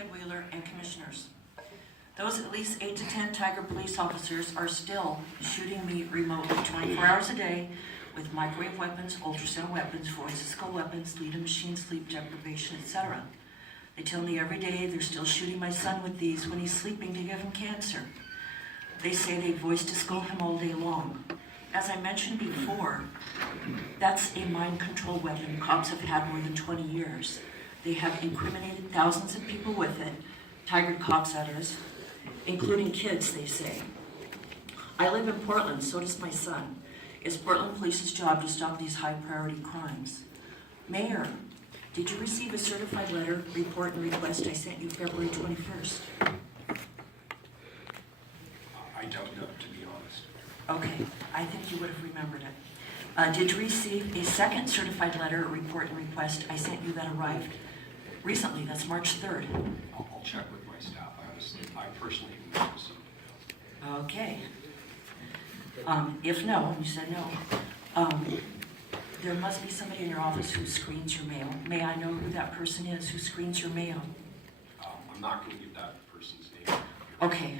Ted Wheeler, and commissioners. Those at least 8 to 10 Tiger police officers are still shooting me remotely 24 hours a day with microwave weapons, ultrasound weapons, voice-escape weapons, lethal machine, sleep deprivation, etc. They tell me every day they're still shooting my son with these when he's sleeping to give him cancer. They say they voice-escape him all day long. As I mentioned before, that's a mind control weapon cops have had more than 20 years. They have incriminated thousands of people with it, Tiger cops that is, including kids, they say. I live in Portland, so does my son. It's Portland Police's job to stop these high priority crimes. Mayor, did you receive a certified letter, report, and request I sent you February 21st? I don't know, to be honest. Okay, I think you would have remembered it. Did you receive a second certified letter, report, and request I sent you that arrived recently? That's March 3rd. I'll check with my staff. I personally have not received it. Okay. If no, you said no, there must be somebody in your office who screens your mail. May I know who that person is who screens your mail? I'm not going to give that person's name. Okay.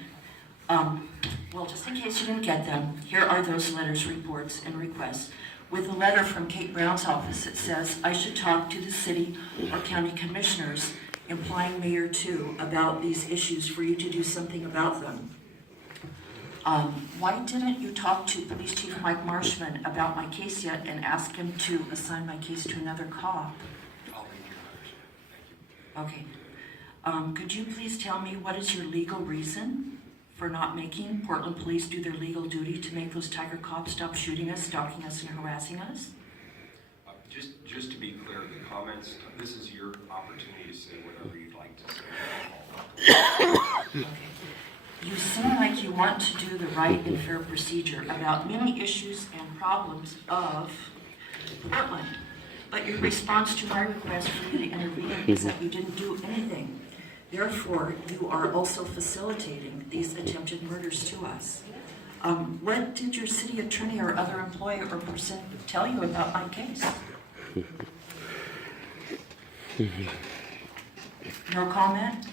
Well, just in case you didn't get them, here are those letters, reports, and requests. With a letter from Kate Brown's office that says I should talk to the city or county commissioners, implying Mayor too, about these issues for you to do something about them. Why didn't you talk to Police Chief Mike Marshman about my case yet and ask him to assign my case to another cop? I'll make your letters. Okay. Could you please tell me what is your legal reason for not making Portland Police do their legal duty to make those Tiger cops stop shooting us, stalking us, and harassing us? Just to be clear, the comments, this is your opportunity to say whatever you'd like to say. Okay. You seem like you want to do the right and fair procedure about many issues and problems of Portland, but your response to my request for you to intervene is that you didn't do anything. Therefore, you are also facilitating these attempted murders to us. What did your city attorney or other employee or person tell you about my case? No comment?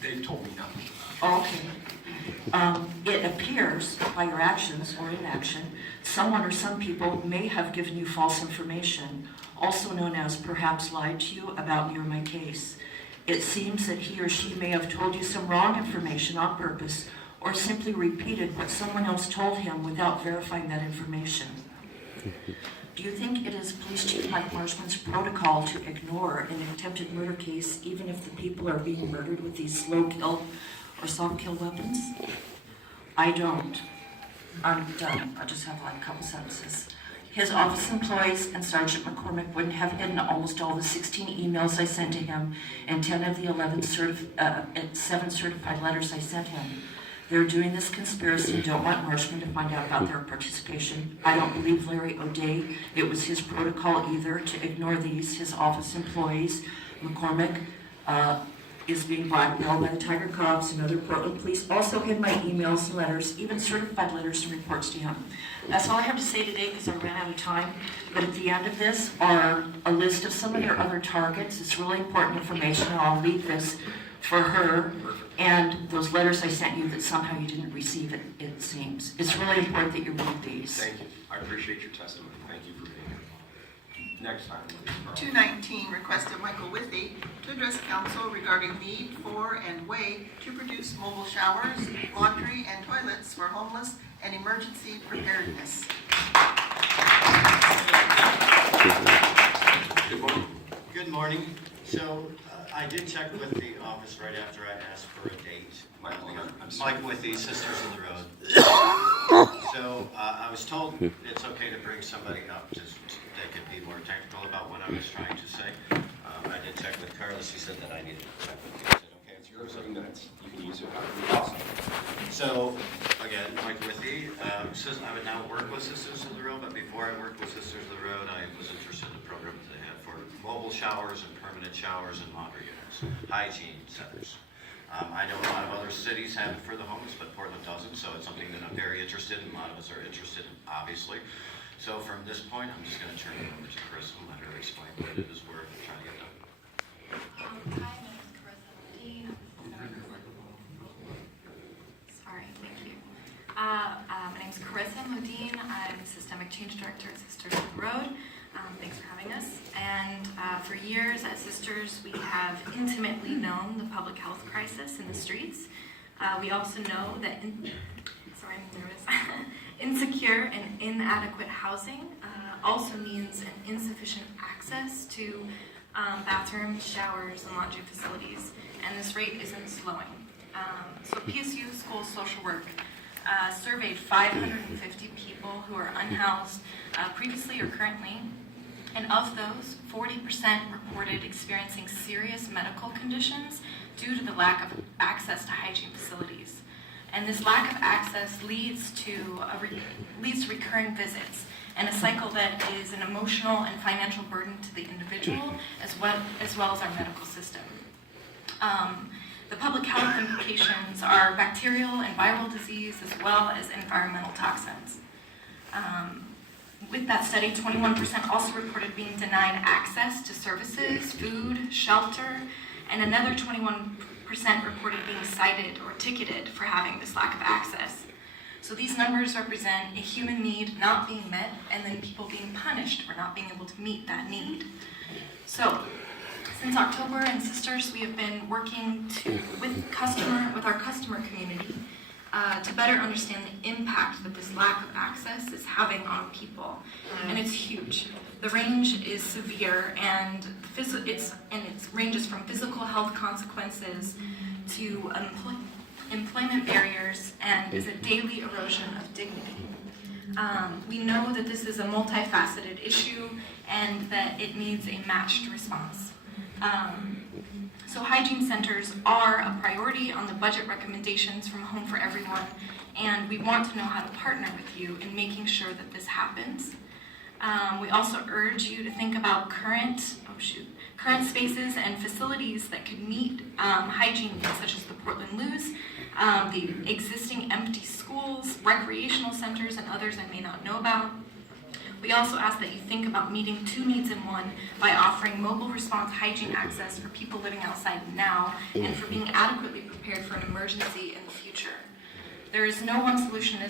They've told me nothing. Okay. It appears by your actions or inaction, someone or some people may have given you false information, also known as perhaps lied to you about me or my case. It seems that he or she may have told you some wrong information on purpose or simply repeated what someone else told him without verifying that information. Do you think it is Police Chief Mike Marshman's protocol to ignore an attempted murder case even if the people are being murdered with these slow kill or soft kill weapons? I don't. I'm done. I just have like a couple sentences. His office employees and Sergeant McCormick wouldn't have hidden almost all the 16 emails I sent to him and 10 of the 7 certified letters I sent him. They're doing this conspiracy and don't want Marshman to find out about their participation. I don't believe Larry O'Day, it was his protocol either to ignore these, his office employees. McCormick is being blackmailed by the Tiger cops and other Portland police. Also hid my emails and letters, even certified letters and reports to him. That's all I have to say today because I ran out of time. But at the end of this are a list of some of their other targets. It's really important information, and I'll leave this for her. And those letters I sent you that somehow you didn't receive, it seems. It's really important that you read these. Thank you. I appreciate your testimony. Thank you for being here. Next time, please. 219, request of Michael Withy to address council regarding need for and way to produce mobile showers, laundry, and toilets for homeless and emergency preparedness. Good morning. Good morning. So I did check with the office right after I asked for a date. Mike with the Sisters of the Road. So I was told it's okay to bring somebody up just they could be more technical about what I was trying to say. I did check with Carlos. He said that I needed to check with you. I said, okay, it's Your yours. 7 minutes. You can use it however you want. So again, Mike Withy says I would now work with Sisters of the Road, but before I worked with Sisters of the Road, I was interested in the program that they had for mobile showers and permanent showers and laundry units, hygiene centers. I know a lot of other cities have it for the homeless, but Portland doesn't, so it's something that I'm very interested in. A lot of us are interested in, obviously. So from this point, I'm just going to turn it over to Chris and let her explain what it is we're trying to get done. Hi, my name is Carissa Dean. I'm Change Director at Sisters of the Road. Thanks for having us. And for years at Sisters, we have intimately known the public health crisis in the streets. We also know that, sorry, I'm nervous, insecure and inadequate housing also means an insufficient access to bathrooms, showers, and laundry facilities, and this rate isn't slowing. So PSU School Social Work surveyed 550 people who are unhoused previously or currently, and of those, 40% reported experiencing serious medical conditions due to the lack of access to hygiene facilities. And this lack of access leads to recurring visits and a cycle that is an emotional and financial burden to the individual as well as our medical system. The public health implications are bacterial and viral disease as well as environmental toxins. With that study, 21% also reported being denied access to services, food, shelter, and another 21% reported being cited or ticketed for having this lack of access. So these numbers represent a human need not being met and then people being punished for not being able to meet that need. So since October in Sisters, we have been working with our customer community to better understand the impact that this lack of access is having on people, and it's huge. The range is severe, and it ranges from physical health consequences to employment barriers, and is a daily erosion of dignity. We know that this is a multifaceted issue, and that it needs a matched response. So hygiene centers are a priority on the budget recommendations from Home for Everyone, and we want to know how to partner with you in making sure that this happens. We also urge you to think about current spaces and facilities that could meet hygiene needs, such as the Portland Loos, the existing empty schools, recreational centers, and others I may not know about. We also ask that you think about meeting two needs in one by offering mobile response hygiene access for people living outside now and for being adequately prepared for an emergency in the future. There is no one solution.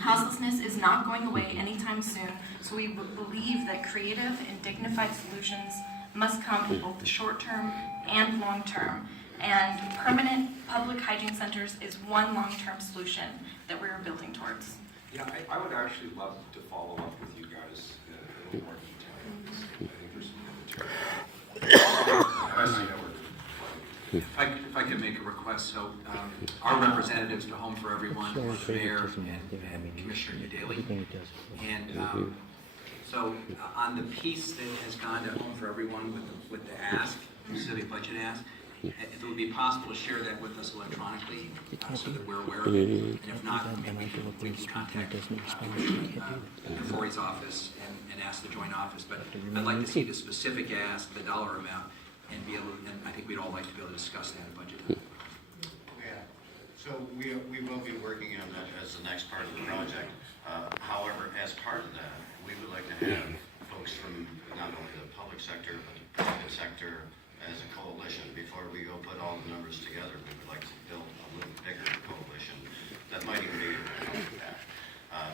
Houselessness is not going away anytime soon, so we believe that creative and dignified solutions must come in both the short term and long term. And permanent public hygiene centers is one long-term solution that we're building towards. Yeah, I would actually love to follow up with you guys in a little more detail. I think there's some If I could make a request, so our representatives to Home for Everyone, the Mayor and Commissioner Daly, and so on the piece that has gone to Home for Everyone with the ask, the civic budget ask, if it would be possible to share that with us electronically so that we're aware of it, and if not, we can contact Forey's office and ask the joint office, but I'd like to see the specific ask, the dollar amount, and I think we'd all like to be able to discuss that at budget time. Yeah, so we will be working on that as the next part of the project. However, as part of that, we would like to have folks from not only the public sector, but the private sector as a coalition. Before we go put all the numbers together, we would like to build a little bigger coalition that might even be able to help with that.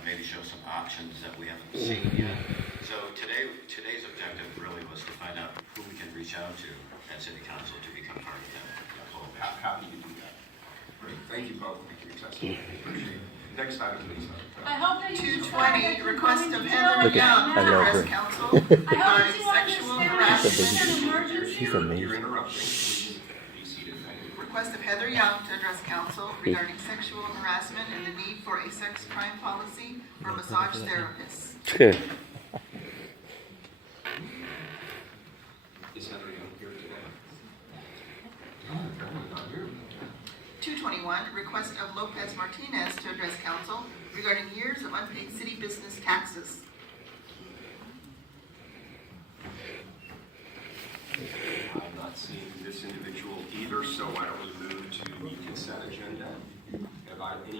Maybe show some options that we haven't seen yet. So today's objective really was to find out who we can reach out to at City Council to become part of that coalition. happy to do that. Great, thank you both for your testimony. Appreciate it. Next item, please. I hope that you 220, request of Heather Young to address council regarding sexual harassment. You're interrupting. Be seated. Thank you. Request of Heather Young to address council regarding sexual harassment and the need for a sex crime policy for massage therapists. Is Heather Young here today? 221, request of Lopez Martinez to address council regarding years of unpaid city business taxes. I'm not seeing this individual either, so why don't we move to the consent agenda? Have I any